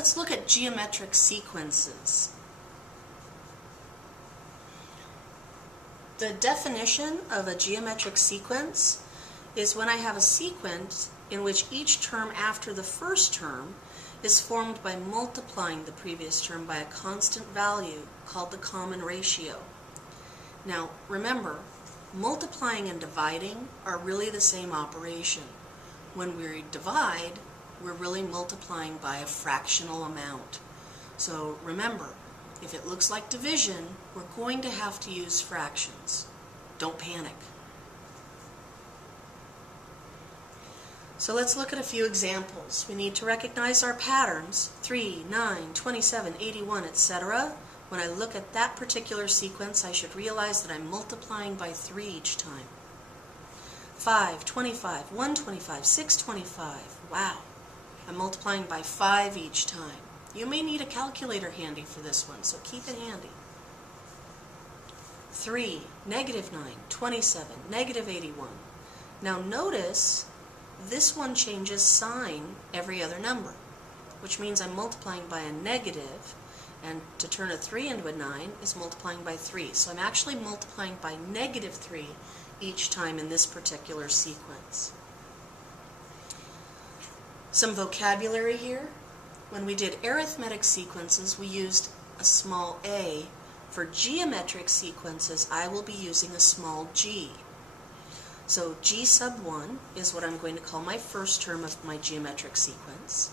Let's look at geometric sequences. The definition of a geometric sequence is when I have a sequence in which each term after the first term is formed by multiplying the previous term by a constant value called the common ratio. Now remember, multiplying and dividing are really the same operation. When we divide, we're really multiplying by a fractional amount. So remember, if it looks like division, we're going to have to use fractions. Don't panic. So let's look at a few examples. We need to recognize our patterns, 3, 9, 27, 81, etc. When I look at that particular sequence, I should realize that I'm multiplying by 3 each time. 5, 25, 125, 625. Wow, I'm multiplying by 5 each time. You may need a calculator handy for this one, so keep it handy. 3, negative 9, 27, negative 81. Now notice this one changes sign every other number, which means I'm multiplying by a negative, and to turn a 3 into a 9 is multiplying by 3. So I'm actually multiplying by negative 3 each time in this particular sequence. Some vocabulary here. When we did arithmetic sequences, we used a small a. For geometric sequences, I will be using a small g. So g sub 1 is what I'm going to call my first term of my geometric sequence.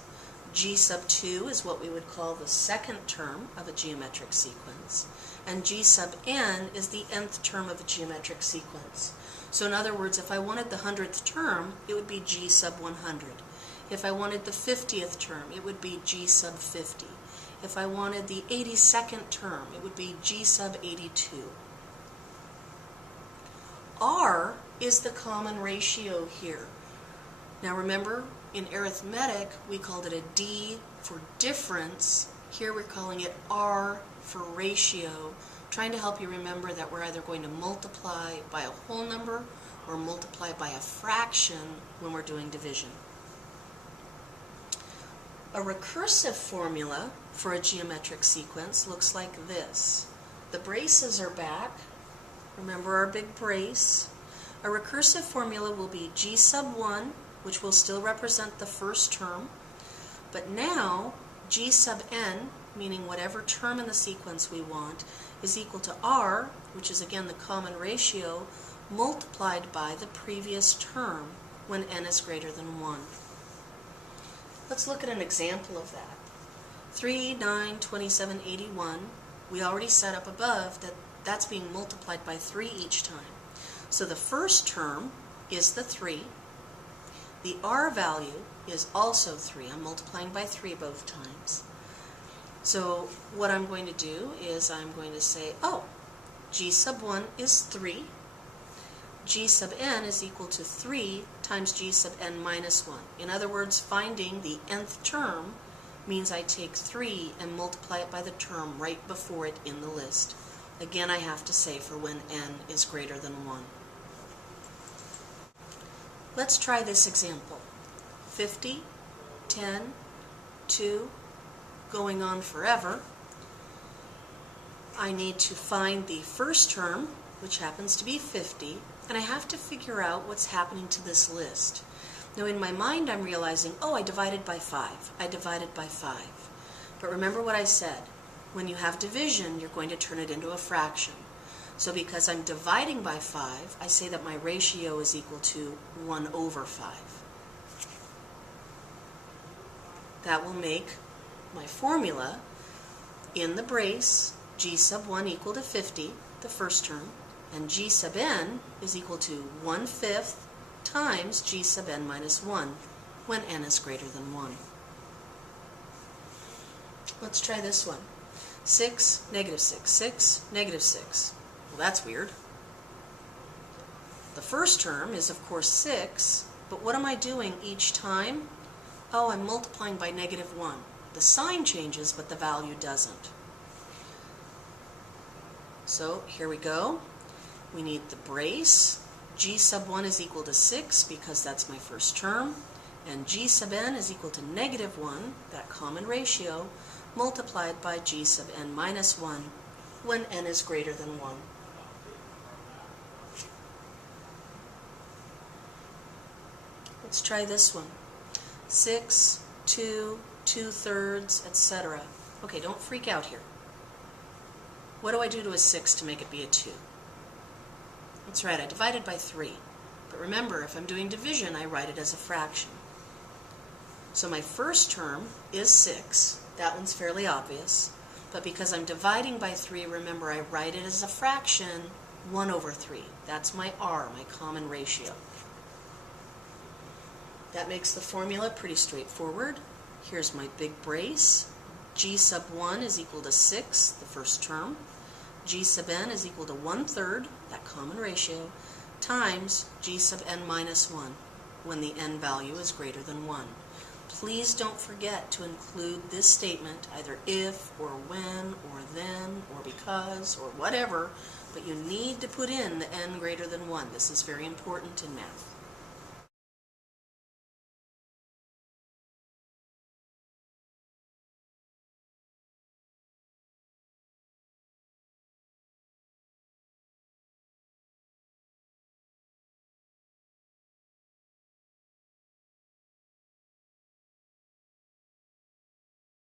G sub 2 is what we would call the second term of a geometric sequence. And G sub n is the nth term of a geometric sequence. So in other words, if I wanted the 100th term, it would be G sub 100. If I wanted the 50th term, it would be G sub 50. If I wanted the 82nd term, it would be G sub 82. R is the common ratio here. Now remember, in arithmetic, we called it a D for difference. Here we're calling it R for ratio, trying to help you remember that we're either going to multiply by a whole number or multiply by a fraction when we're doing division. A recursive formula for a geometric sequence looks like this. The braces are back. Remember our big brace. A recursive formula will be G sub 1, which will still represent the first term, but now G sub n, meaning whatever term in the sequence we want, is equal to R, which is again the common ratio, multiplied by the previous term when n is greater than 1. Let's look at an example of that. 3, 9, 27, 81. We already set up above that that's being multiplied by 3 each time. So the first term is the 3. The R value is also 3. I'm multiplying by 3 both times. So what I'm going to do is I'm going to say, oh, G sub 1 is 3. G sub n is equal to 3 times G sub n minus 1. In other words, finding the nth term means I take 3 and multiply it by the term right before it in the list. Again, I have to say for when n is greater than 1. Let's try this example. 50, 10, 2, going on forever. I need to find the first term, which happens to be 50, and I have to figure out what's happening to this list. Now in my mind I'm realizing, oh, I divided by 5. I divided by 5. But remember what I said. When you have division, you're going to turn it into a fraction. So because I'm dividing by 5, I say that my ratio is equal to 1 over 5. That will make my formula in the brace G sub 1 equal to 50, the first term, and G sub n is equal to 1/5 times G sub n minus 1 when n is greater than 1. Let's try this one. 6, negative 6, 6, negative 6. Well, that's weird. The first term is, of course, 6, but what am I doing each time? Oh, I'm multiplying by negative 1. The sign changes, but the value doesn't. So here we go. We need the brace. G sub 1 is equal to 6 because that's my first term. And g sub n is equal to negative 1, that common ratio, multiplied by g sub n minus 1 when n is greater than 1. Let's try this one. 6, 2, 2/3, etc. Okay, don't freak out here. What do I do to a 6 to make it be a 2? That's right, I divided by 3. But remember, if I'm doing division, I write it as a fraction. So my first term is 6. That one's fairly obvious. But because I'm dividing by 3, remember, I write it as a fraction, 1 over 3. That's my R, my common ratio. That makes the formula pretty straightforward. Here's my big brace. G sub 1 is equal to 6, the first term. G sub n is equal to 1/3, that common ratio, times g sub n minus 1, when the n value is greater than 1. Please don't forget to include this statement, either if, or when, or then, or because, or whatever, but you need to put in the n greater than 1. This is very important in math.